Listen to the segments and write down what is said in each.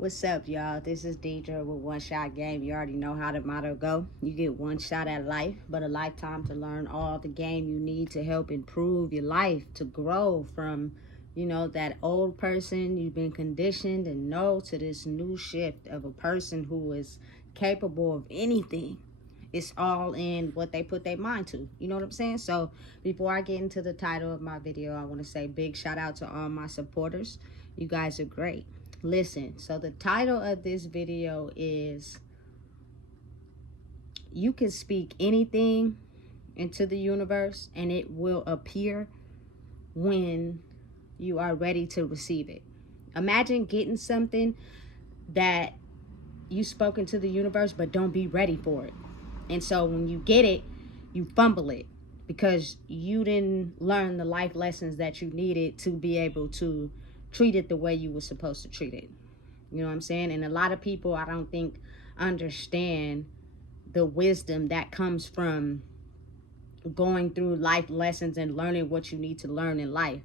What's up, y'all? This is Deidre with One Shot Game. You already know how the motto go. You get one shot at life, but a lifetime to learn all the game you need to help improve your life, to grow from, that old person you've been conditioned and know to this new shift of a person who is capable of anything. It's all in what they put their mind to. You know what I'm saying? So before I get into the title of my video, I want to say big shout out to all my supporters. You guys are great. Listen, so the title of this video is you can speak anything into the universe and it will appear when you are ready to receive it. Imagine getting something that you spoke into the universe but don't be ready for it. And so when you get it, you fumble it because you didn't learn the life lessons that you needed to be able to treat it the way you were supposed to treat it. You know what I'm saying? And a lot of people, I don't think, understand the wisdom that comes from going through life lessons and learning what you need to learn in life.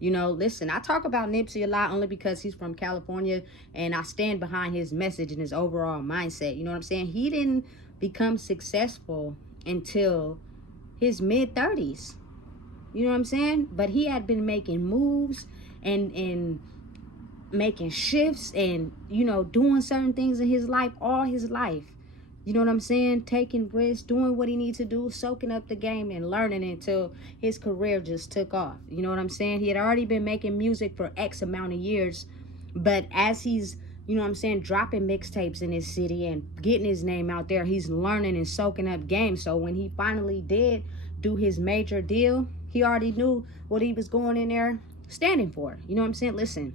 Listen, I talk about Nipsey a lot only because he's from California and I stand behind his message and his overall mindset. You know what I'm saying? He didn't become successful until his mid-30s. You know what I'm saying? But he had been making moves and making shifts and, doing certain things in his life all his life. You know what I'm saying? Taking risks, doing what he needs to do, soaking up the game and learning until his career just took off. You know what I'm saying? He had already been making music for X amount of years. But as he's, dropping mixtapes in his city and getting his name out there, he's learning and soaking up game. So when he finally did do his major deal, he already knew what he was going in there standing for. You know what I'm saying? Listen,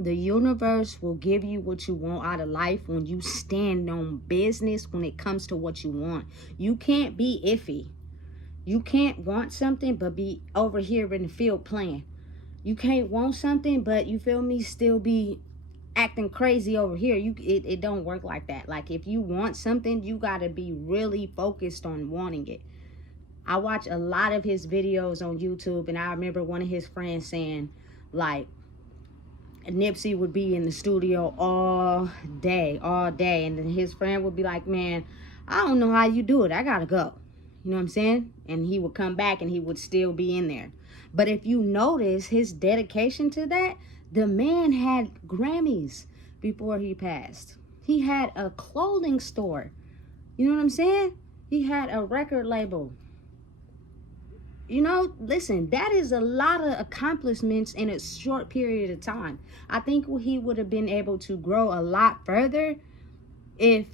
the universe will give you what you want out of life when you stand on business when it comes to what you want. You can't be iffy. You can't want something but be over here in the field playing. You can't want something but, you feel me, still be acting crazy over here. It don't work like that. Like, if you want something, you got to be really focused on wanting it. I watch a lot of his videos on YouTube, and I remember one of his friends saying, like, Nipsey would be in the studio all day, and then his friend would be like, man, I don't know how you do it. I gotta go. You know what I'm saying? And he would come back and he would still be in there. But if you notice his dedication to that, the man had Grammys before he passed. He had a clothing store. You know what I'm saying? He had a record label. Listen, that is a lot of accomplishments in a short period of time. I think he would have been able to grow a lot further if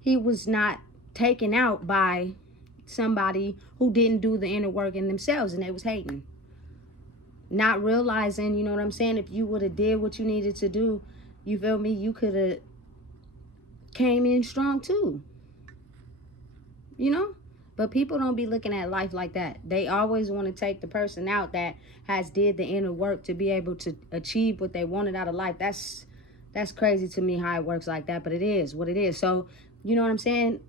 he was not taken out by somebody who didn't do the inner work in themselves and they was hating. Not realizing, you know what I'm saying, if you would have did what you needed to do, you feel me, you could have came in strong too. But people don't be looking at life like that. They always want to take the person out that has did the inner work to be able to achieve what they wanted out of life. That's crazy to me how it works like that, but it is what it is. So, you know what I'm saying?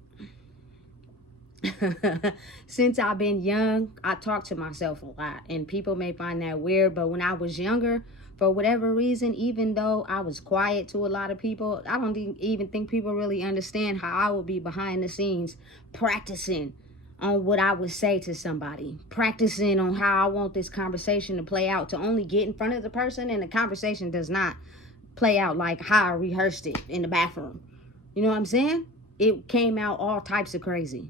Since I've been young, I talk to myself a lot, and people may find that weird, but when I was younger, for whatever reason, even though I was quiet to a lot of people, I don't even think people really understand how I would be behind the scenes practicing on what I would say to somebody, practicing on how I want this conversation to play out, to only get in front of the person and the conversation does not play out like how I rehearsed it in the bathroom. You know what I'm saying? It came out all types of crazy.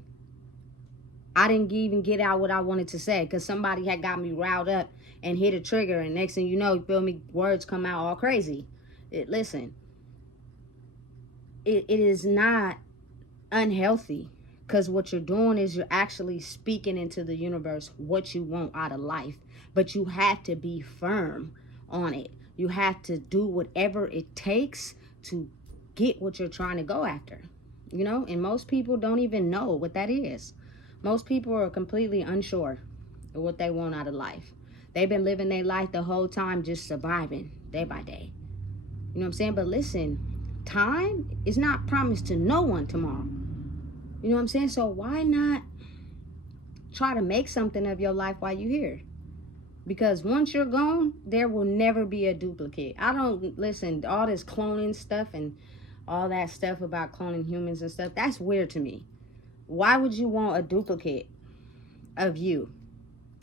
I didn't even get out what I wanted to say because somebody had got me riled up and hit a trigger, and next thing you know, you feel me, words come out all crazy. Listen, it is not unhealthy. Because what you're doing is you're actually speaking into the universe what you want out of life. But you have to be firm on it. You have to do whatever it takes to get what you're trying to go after. And most people don't even know what that is. Most people are completely unsure of what they want out of life. They've been living their life the whole time just surviving day by day. You know what I'm saying? But listen, time is not promised to no one tomorrow. You know what I'm saying? So why not try to make something of your life while you're here? Because once you're gone, there will never be a duplicate. I don't listen, all this cloning stuff and all that stuff about cloning humans and stuff, that's weird to me. Why would you want a duplicate of you?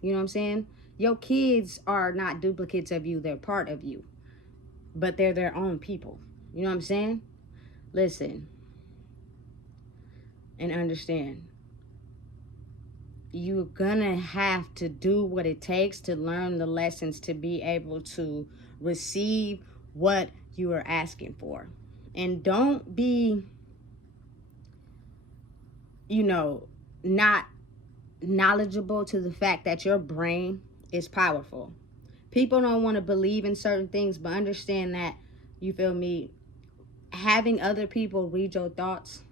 You know what I'm saying? Your kids are not duplicates of you, they're part of you. But they're their own people. You know what I'm saying? Listen and understand. You're gonna have to do what it takes to learn the lessons to be able to receive what you are asking for. And don't be, not knowledgeable to the fact that your brain is powerful. People don't want to believe in certain things, but understand that, you feel me, having other people read your thoughts,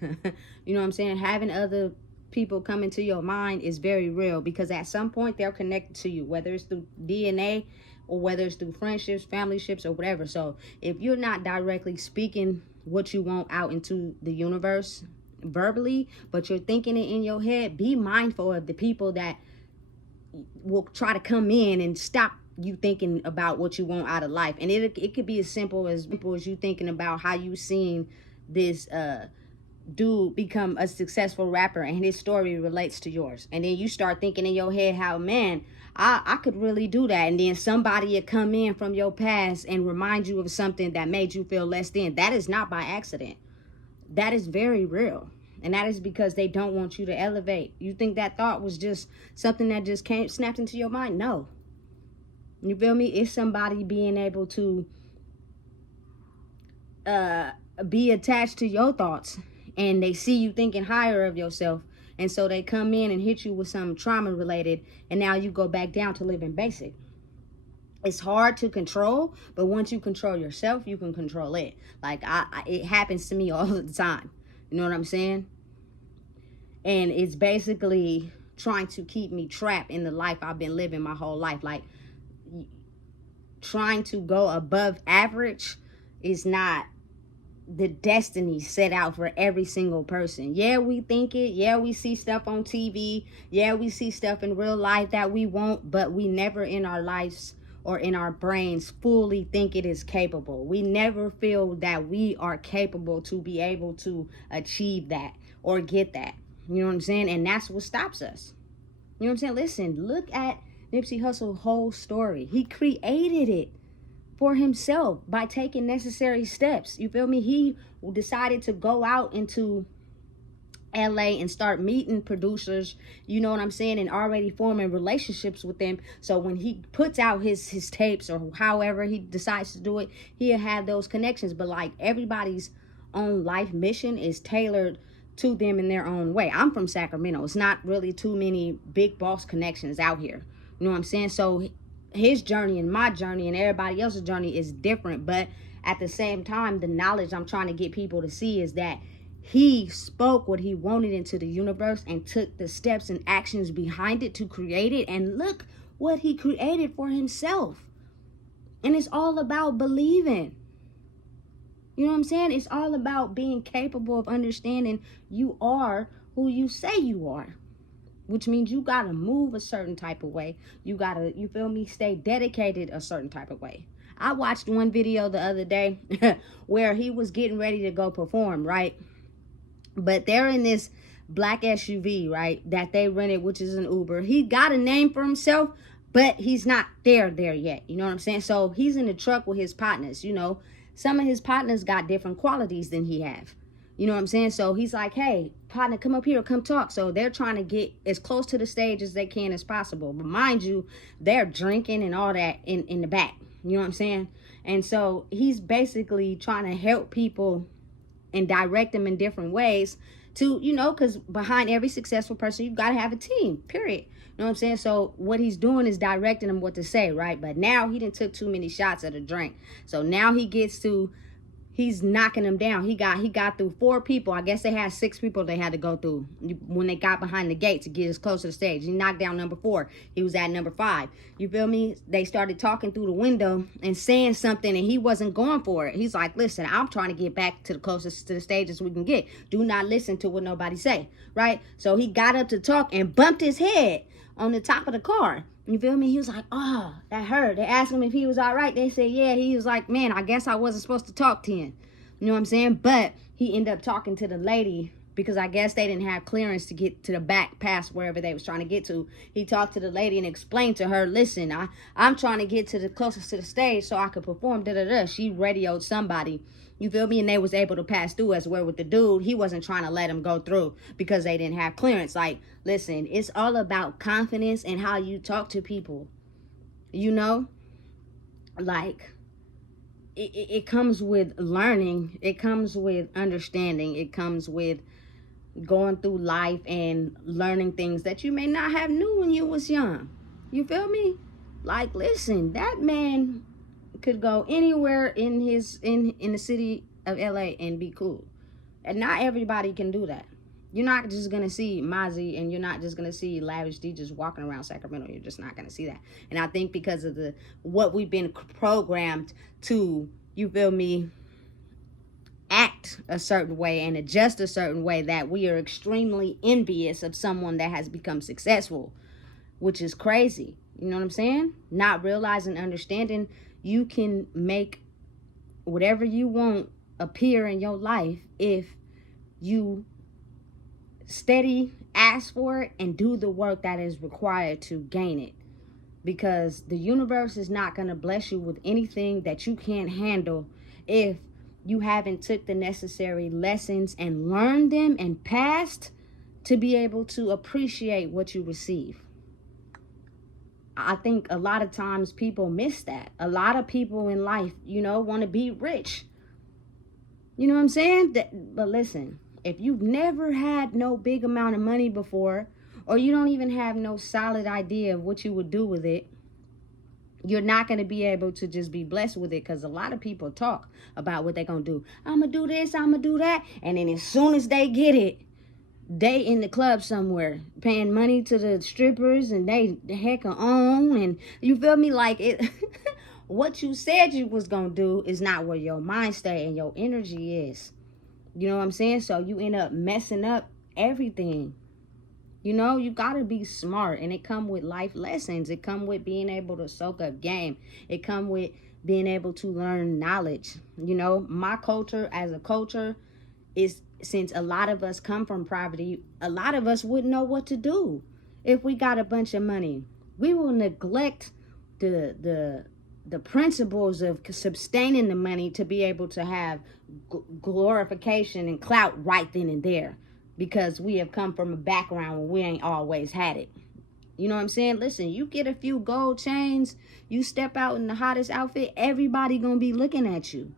you know what I'm saying? Having other people come into your mind is very real, because at some point they're connected to you, whether it's through DNA or whether it's through friendships, family ships, or whatever. So if you're not directly speaking what you want out into the universe verbally, but you're thinking it in your head, be mindful of the people that will try to come in and stop you thinking about what you want out of life. And it could be as simple as you thinking about how you seen this dude become a successful rapper and his story relates to yours, and then you start thinking in your head how, man, I could really do that, and then somebody would come in from your past and remind you of something that made you feel less than. That is not by accident. That is very real, and that is because they don't want you to elevate. You think that thought was just something that just snapped into your mind? No. You feel me? It's somebody being able to be attached to your thoughts, and they see you thinking higher of yourself, and so they come in and hit you with some trauma related, and now you go back down to living basic. It's hard to control, but once you control yourself, you can control it. Like it happens to me all the time. You know what I'm saying? And it's basically trying to keep me trapped in the life I've been living my whole life. Like, trying to go above average is not the destiny set out for every single person. Yeah, we think it. Yeah, we see stuff on TV. Yeah, we see stuff in real life that we want, but we never in our lives or in our brains fully think it is capable. We never feel that we are capable to be able to achieve that or get that. You know what I'm saying? And that's what stops us. You know what I'm saying? Listen, look at Nipsey Hussle's whole story. He created it for himself by taking necessary steps. You feel me? He decided to go out into LA and start meeting producers, you know what I'm saying, and already forming relationships with them. So when he puts out his tapes, or however he decides to do it, he'll have those connections. But like, everybody's own life mission is tailored to them in their own way. I'm from Sacramento. It's not really too many big boss connections out here. You know what I'm saying? So his journey and my journey and everybody else's journey is different. But at the same time, the knowledge I'm trying to get people to see is that he spoke what he wanted into the universe and took the steps and actions behind it to create it. And look what he created for himself. And it's all about believing. You know what I'm saying? It's all about being capable of understanding you are who you say you are. Which means you gotta move a certain type of way. You gotta, you feel me, stay dedicated a certain type of way. I watched one video the other day where he was getting ready to go perform, right? But they're in this black SUV, right, that they rented, which is an Uber. He got a name for himself, but he's not there yet. You know what I'm saying? So he's in the truck with his partners. You know, some of his partners got different qualities than he have. You know what I'm saying? So he's like, hey, partner, come up here, come talk. So they're trying to get as close to the stage as they can as possible. But mind you, they're drinking and all that in the back. You know what I'm saying? And so he's basically trying to help people and direct them in different ways to, you know, because behind every successful person, you've got to have a team, period. You know what I'm saying? So what he's doing is directing them what to say, right? But now he didn't took too many shots of the drink. So now he's knocking them down. He got through 4 people. I guess they had 6 people they had to go through when they got behind the gate to get as close to the stage. He knocked down number 4. He was at number 5. You feel me? They started talking through the window and saying something, and he wasn't going for it. He's like, listen, I'm trying to get back to the closest to the stage as we can get. Do not listen to what nobody say, right? So he got up to talk and bumped his head on the top of the car. You feel me? He was like, oh, that hurt. They asked him if he was all right. They said, yeah. He was like, man, I guess I wasn't supposed to talk to him. You know what I'm saying? But he ended up talking to the lady because I guess they didn't have clearance to get to the back past wherever they was trying to get to. He talked to the lady and explained to her, listen, I'm trying to get to the closest to the stage so I could perform. She radioed somebody. You feel me? And they was able to pass through, as well with the dude. He wasn't trying to let him go through because they didn't have clearance. Like, listen, it's all about confidence and how you talk to people. You know? Like, it comes with learning. It comes with understanding. It comes with going through life and learning things that you may not have knew when you was young. You feel me? Like, listen, that man could go anywhere in the city of LA and be cool. And not everybody can do that. You're not just gonna see Mozzie, and you're not just gonna see Lavish D just walking around Sacramento. You're just not gonna see that. And I think because of what we've been programmed to, you feel me, act a certain way and adjust a certain way, that we are extremely envious of someone that has become successful, which is crazy. You know what I'm saying? Not realizing, understanding you can make whatever you want appear in your life if you steady ask for it and do the work that is required to gain it. Because the universe is not going to bless you with anything that you can't handle if you haven't took the necessary lessons and learned them and passed to be able to appreciate what you receive. I think a lot of times people miss that. A lot of people in life, want to be rich. You know what I'm saying? But listen, if you've never had no big amount of money before, or you don't even have no solid idea of what you would do with it, you're not going to be able to just be blessed with it, because a lot of people talk about what they're going to do. I'm going to do this, I'm going to do that. And then as soon as they get it, they in the club somewhere paying money to the strippers, and they the heck on. And you feel me? Like, it what you said you was going to do is not where your mind stay and your energy is. You know what I'm saying? So you end up messing up everything. You got to be smart, and it come with life lessons. It come with being able to soak up game. It come with being able to learn knowledge. My culture as a culture is, since a lot of us come from poverty, a lot of us wouldn't know what to do if we got a bunch of money. We will neglect the principles of sustaining the money to be able to have glorification and clout right then and there, because we have come from a background where we ain't always had it. You know what I'm saying? Listen, you get a few gold chains, you step out in the hottest outfit, everybody gonna be looking at you.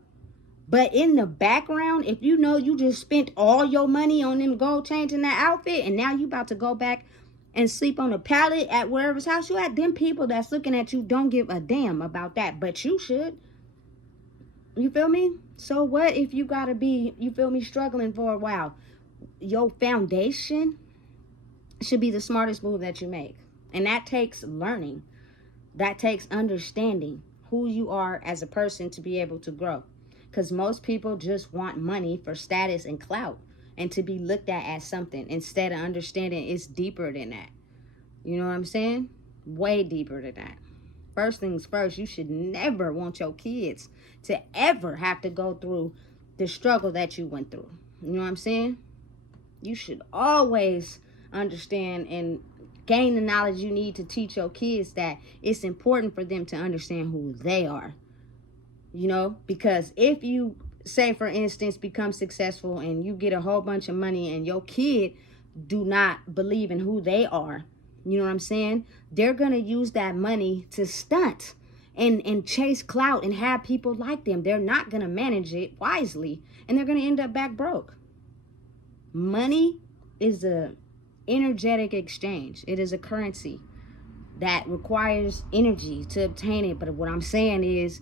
But in the background, if you just spent all your money on them gold chains in that outfit, and now you about to go back and sleep on a pallet at wherever's house you at, them people that's looking at you don't give a damn about that, but you should. You feel me? So what if you gotta be, you feel me, struggling for a while? Your foundation should be the smartest move that you make. And that takes learning. That takes understanding who you are as a person to be able to grow. Because most people just want money for status and clout, and to be looked at as something, instead of understanding it's deeper than that. You know what I'm saying? Way deeper than that. First things first, you should never want your kids to ever have to go through the struggle that you went through. You know what I'm saying? You should always understand and gain the knowledge you need to teach your kids that it's important for them to understand who they are. Because if you, say for instance, become successful and you get a whole bunch of money, and your kid do not believe in who they are, you know what I'm saying? They're going to use that money to stunt and chase clout and have people like them. They're not going to manage it wisely, and they're going to end up back broke. Money is a energetic exchange. It is a currency that requires energy to obtain it. But what I'm saying is,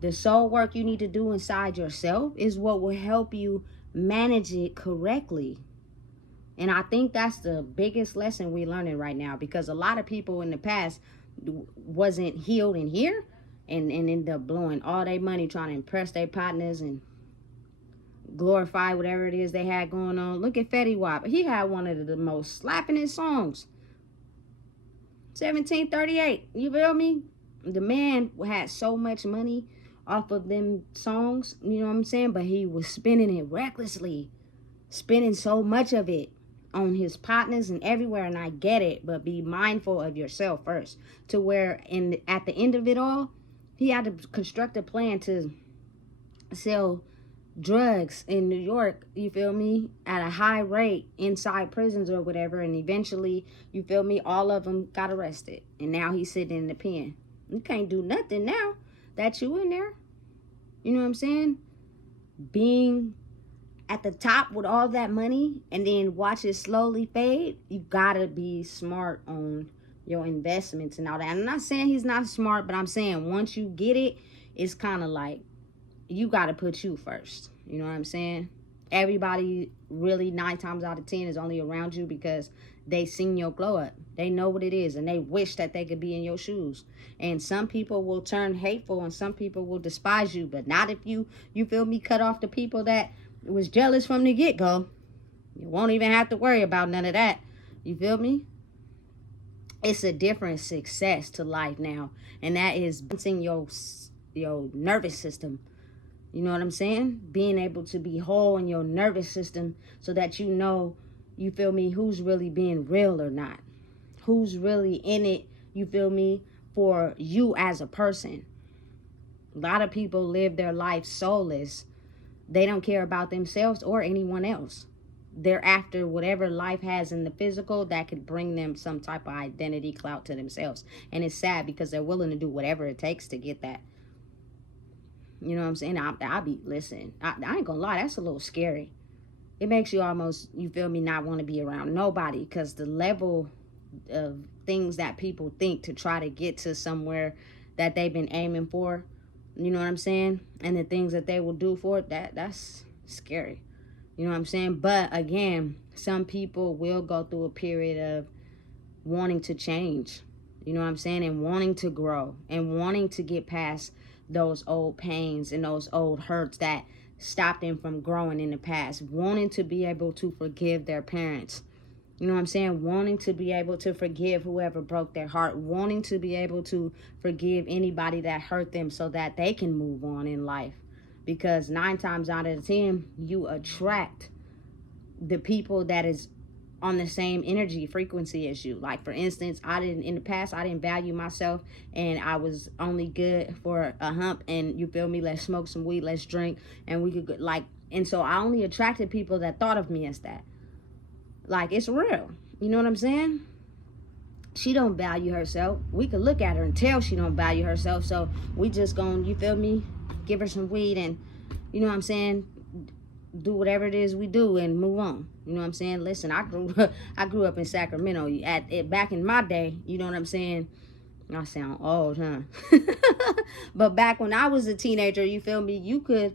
the soul work you need to do inside yourself is what will help you manage it correctly. And I think that's the biggest lesson we're learning right now, because a lot of people in the past wasn't healed in here, and ended up blowing all their money trying to impress their partners and glorify whatever it is they had going on. Look at Fetty Wap. He had one of the most slappingest songs. 1738. You feel me? The man had so much money off of them songs, you know what I'm saying? But he was spending it recklessly, spending so much of it on his partners and everywhere. And I get it, but be mindful of yourself first. To where at the end of it all, he had to construct a plan to sell drugs in New York, you feel me, at a high rate inside prisons or whatever. And eventually, you feel me, all of them got arrested. And now he's sitting in the pen. You can't do nothing now that you in there. You know what I'm saying? Being at the top with all that money and then watch it slowly fade, you gotta be smart on your investments and all that. I'm not saying he's not smart, but I'm saying once you get it, it's kind of like you gotta put you first. You know what I'm saying? Everybody really 9 times out of 10 is only around you because they seen your glow up. They know what it is and they wish that they could be in your shoes. And some people will turn hateful and some people will despise you, but not if you feel me, cut off the people that was jealous from the get-go. You won't even have to worry about none of that. You feel me? It's a different success to life now, and that is balancing your nervous system. You know what I'm saying? Being able to be whole in your nervous system so that you know, you feel me, who's really being real or not. Who's really in it, you feel me, for you as a person. A lot of people live their life soulless. They don't care about themselves or anyone else. They're after whatever life has in the physical that could bring them some type of identity clout to themselves. And it's sad because they're willing to do whatever it takes to get that. You know what I'm saying? I ain't gonna lie, that's a little scary. It makes you almost, you feel me, not want to be around nobody because the level of things that people think to try to get to somewhere that they've been aiming for, you know what I'm saying? And the things that they will do for it, that's scary. You know what I'm saying? But again, some people will go through a period of wanting to change, you know what I'm saying? And wanting to grow and wanting to get past those old pains and those old hurts that stopped them from growing in the past, wanting to be able to forgive their parents. You know what I'm saying? Wanting to be able to forgive whoever broke their heart, wanting to be able to forgive anybody that hurt them so that they can move on in life. Because 9 times out of 10, you attract the people that is on the same energy frequency as you. Like, for instance, in the past, I didn't value myself and I was only good for a hump and you feel me, let's smoke some weed, let's drink, and we could and so I only attracted people that thought of me as that. Like, it's real. You know what I'm saying? She don't value herself. We could look at her and tell she don't value herself. So we just gonna, you feel me, give her some weed and, you know what I'm saying, do whatever it is we do and move on. You know what I'm saying? Listen, I grew up in Sacramento. Back in my day, you know what I'm saying? I sound old, huh? But back when I was a teenager, you feel me, you could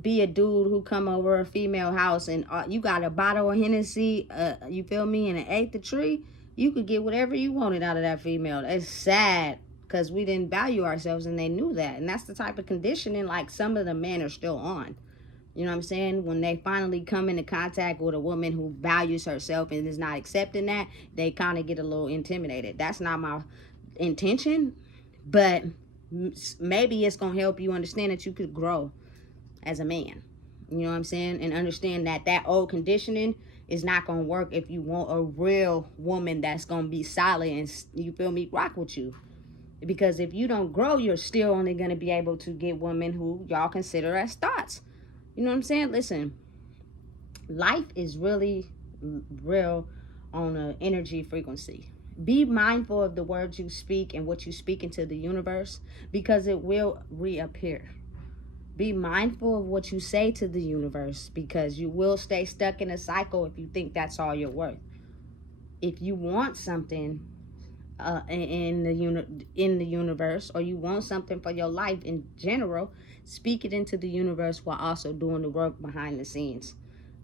be a dude who come over a female house and you got a bottle of Hennessy, you feel me, and an eighth of tree, you could get whatever you wanted out of that female. It's sad because we didn't value ourselves and they knew that. And that's the type of conditioning like some of the men are still on. You know what I'm saying? When they finally come into contact with a woman who values herself and is not accepting that, they kind of get a little intimidated. That's not my intention, but maybe it's going to help you understand that you could grow as a man. You know what I'm saying? And understand that old conditioning is not going to work if you want a real woman that's going to be solid and, you feel me, rock with you. Because if you don't grow, you're still only going to be able to get women who y'all consider as thoughts. You know what I'm saying? Listen, life is really real on an energy frequency. Be mindful of the words you speak and what you speak into the universe because it will reappear. Be mindful of what you say to the universe because you will stay stuck in a cycle if you think that's all you're worth. If you want something in the universe, or you want something for your life in general, speak it into the universe while also doing the work behind the scenes.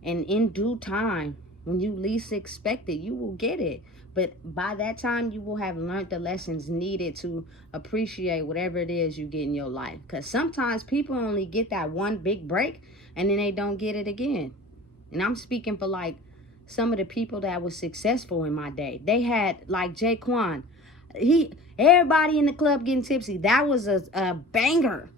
And in due time, when you least expect it, you will get it. But by that time, you will have learned the lessons needed to appreciate whatever it is you get in your life. Because sometimes people only get that one big break and then they don't get it again. And I'm speaking for like some of the people that was successful in my day. They had like Jaquan. Everybody in the club getting tipsy. That was a banger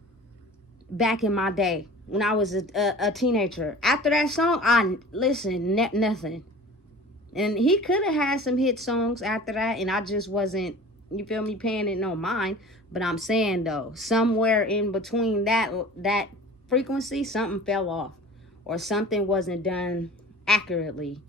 back in my day when I was a teenager. After that song, I listened nothing. And he could have had some hit songs after that, and I just wasn't, you feel me, paying it no mind. But I'm saying though, somewhere in between that frequency, something fell off, or something wasn't done accurately,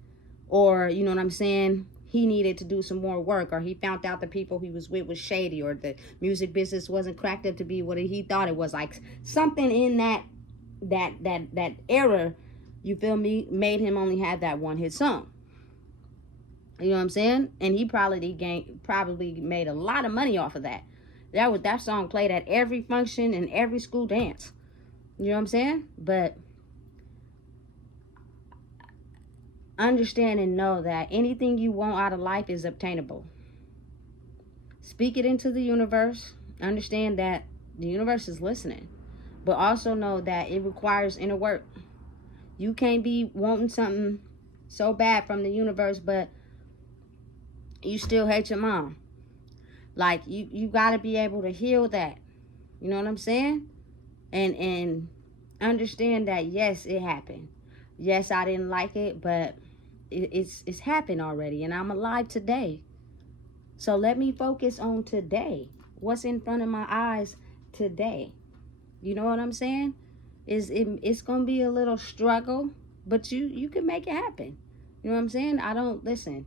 or you know what I'm saying, he needed to do some more work, or he found out the people he was with was shady, or the music business wasn't cracked up to be what he thought it was. Like something in that era, you feel me, made him only have that one hit song. You know what I'm saying? And he probably made a lot of money off of that. That song played at every function and every school dance. You know what I'm saying? But understand and know that anything you want out of life is obtainable. Speak it into the universe. Understand that the universe is listening. But also know that it requires inner work. You can't be wanting something so bad from the universe, but you still hate your mom. Like, you got to be able to heal that. You know what I'm saying? And understand that, yes, it happened. Yes, I didn't like it, but it's happened already, and I'm alive today. So let me focus on today. What's in front of my eyes today? You know what I'm saying? It's going to be a little struggle, but you can make it happen. You know what I'm saying? Listen.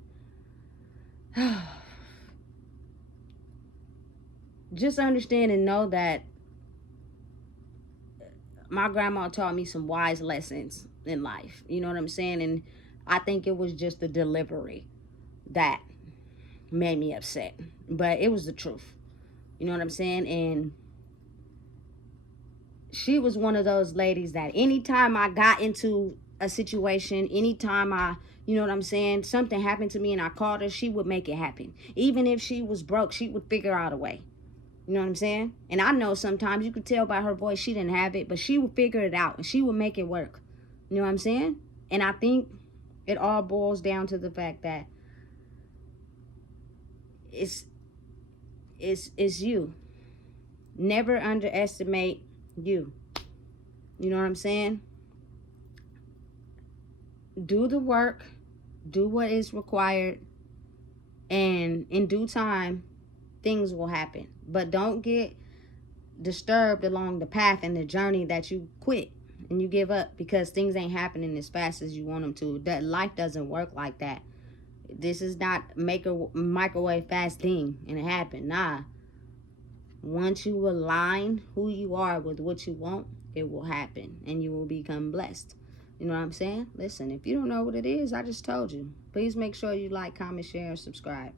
Just understand and know that my grandma taught me some wise lessons in life. You know what I'm saying? And I think it was just the delivery that made me upset. But it was the truth. You know what I'm saying? And she was one of those ladies that anytime I got into a situation, anytime you know what I'm saying, something happened to me and I called her, she would make it happen. Even if she was broke, she would figure out a way. You know what I'm saying? And I know sometimes you could tell by her voice she didn't have it, but she would figure it out and she would make it work. You know what I'm saying? And I think it all boils down to the fact that it's you. Never underestimate you. You know what I'm saying? Do the work, do what is required, and in due time, things will happen. But don't get disturbed along the path and the journey that you quit and you give up because things ain't happening as fast as you want them to. That life doesn't work like that. This is not microwave fast thing and it happened. Nah. Once you align who you are with what you want, it will happen and you will become blessed. You know what I'm saying? Listen, if you don't know what it is, I just told you. Please make sure you like, comment, share, and subscribe.